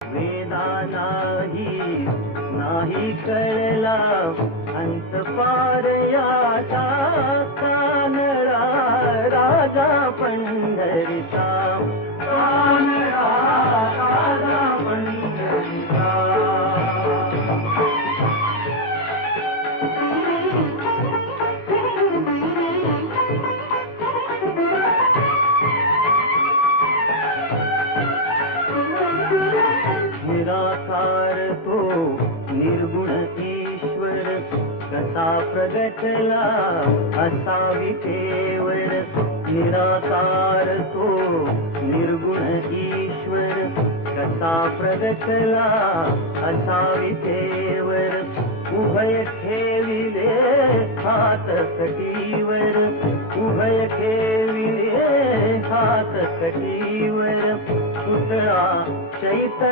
वेदा नाही कळला अंत पार याचा कानडा राजा पंढरीचा कानडा राजा पंढरीचा. निराकार तो निर्गुण ईश्वर कसा प्रगटला असावी केवळ. निराकार तो निर्गुण ईश्वर कसा प्रगटला असावी केवळ. उभय ठेविले हात कटीवर उभय ठेविले हात कटीवर पुतळा चैतन्य